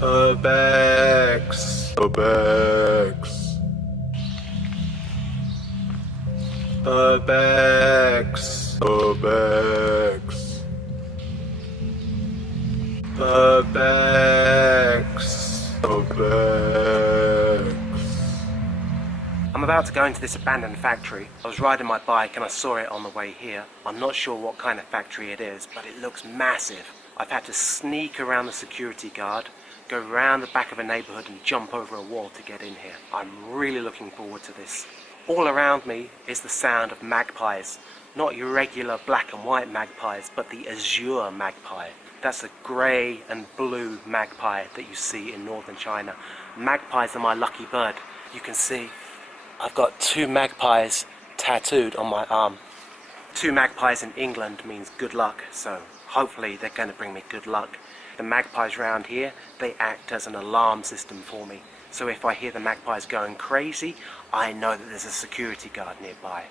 Burbex. Burbex. Burbex. Burbex. Burbex. Burbex. I'm about to go into this abandoned factory. I was riding my bike and I saw it on the way here. I'm not sure what kind of factory it is, but it looks massive. I've had to sneak around the security guard, go around the back of a neighborhood and jump over a wall to get in here. I'm really looking forward to this. All around me is the sound of magpies. Not your regular black and white magpies, but the azure magpie. That's a grey and blue magpie that you see in northern China. Magpies are my lucky bird. You can see I've got 2 magpies tattooed on my arm. 2 magpies in England means good luck, so hopefully they're going to bring me good luck. The magpies around here, they act as an alarm system for me. So if I hear the magpies going crazy, I know that there's a security guard nearby.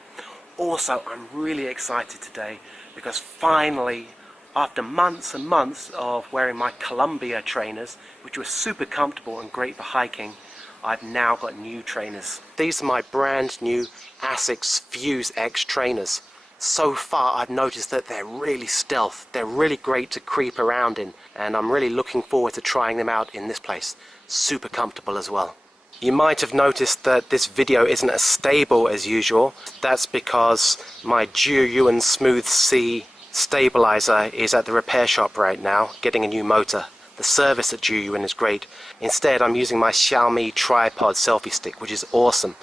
Also, I'm really excited today because finally, after months and months of wearing my Columbia trainers, which were super comfortable and great for hiking, I've now got new trainers. These are my brand new Asics Fuse X trainers. So far I've noticed that they're really stealth, they're really great to creep around in, and I'm really looking forward to trying them out in this place. Super comfortable as well. You might have noticed that this video isn't as stable as usual. That's because my Jiuyuan Smooth C stabilizer is at the repair shop right now, getting a new motor. The service at Jiuyuan is great. Instead, I'm using my Xiaomi tripod selfie stick, which is awesome.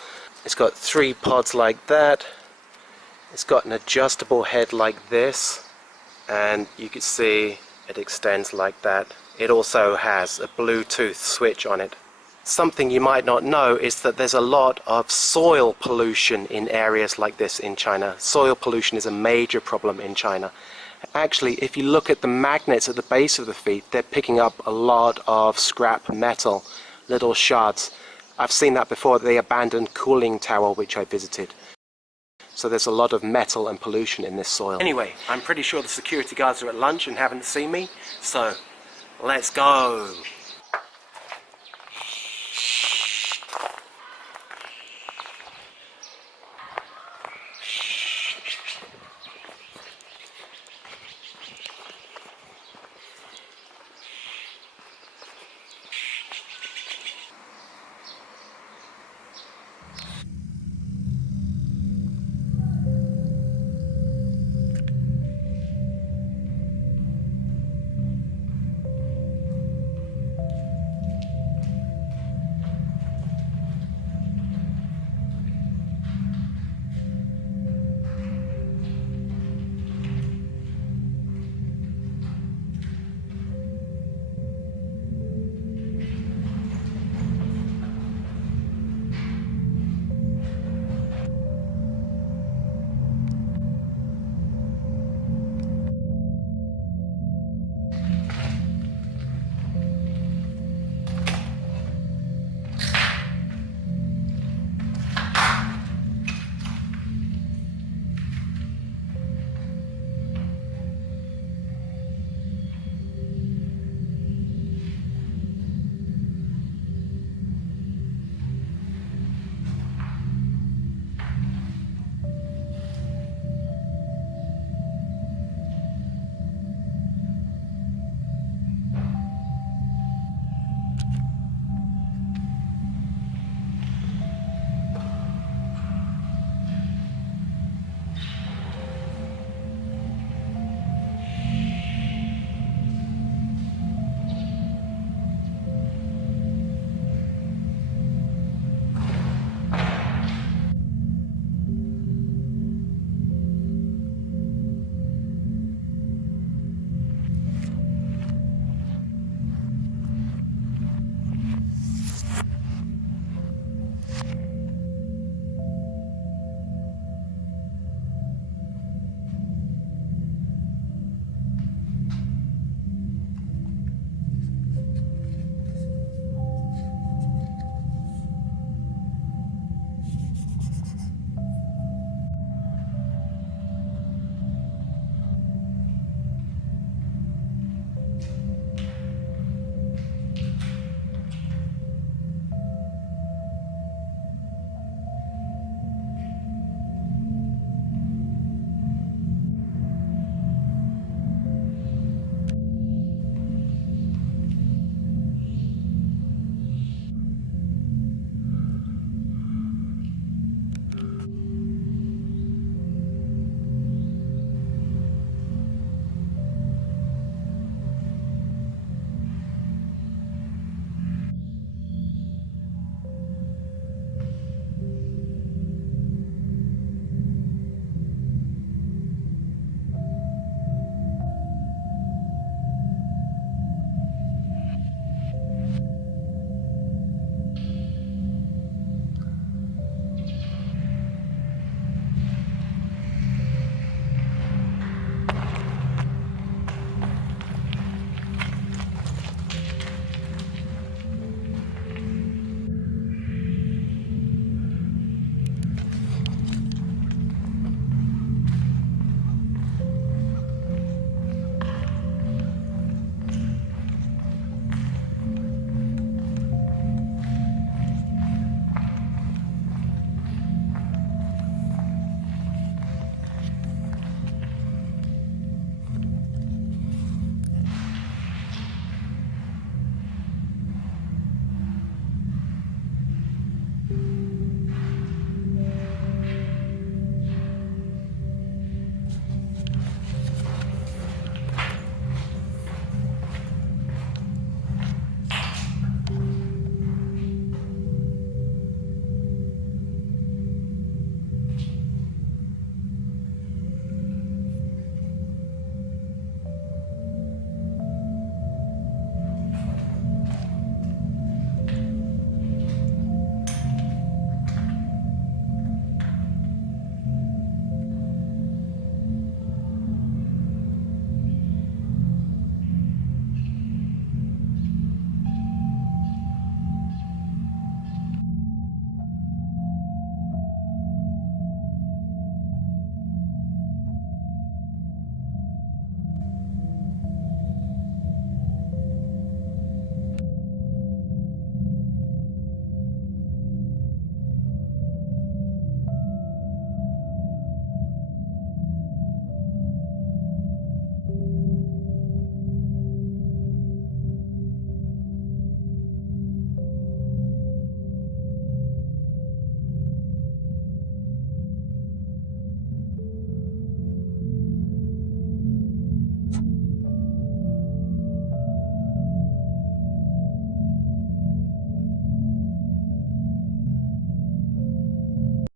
It's got 3 pods like that. It's got an adjustable head like this, and you can see it extends like that. It also has a Bluetooth switch on it. Something you might not know is that there's a lot of soil pollution in areas like this in China. Soil pollution is a major problem in China. Actually, if you look at the magnets at the base of the feet, they're picking up a lot of scrap metal, little shards. I've seen that before at the abandoned cooling tower which I visited. So there's a lot of metal and pollution in this soil. Anyway, I'm pretty sure the security guards are at lunch and haven't seen me, so let's go!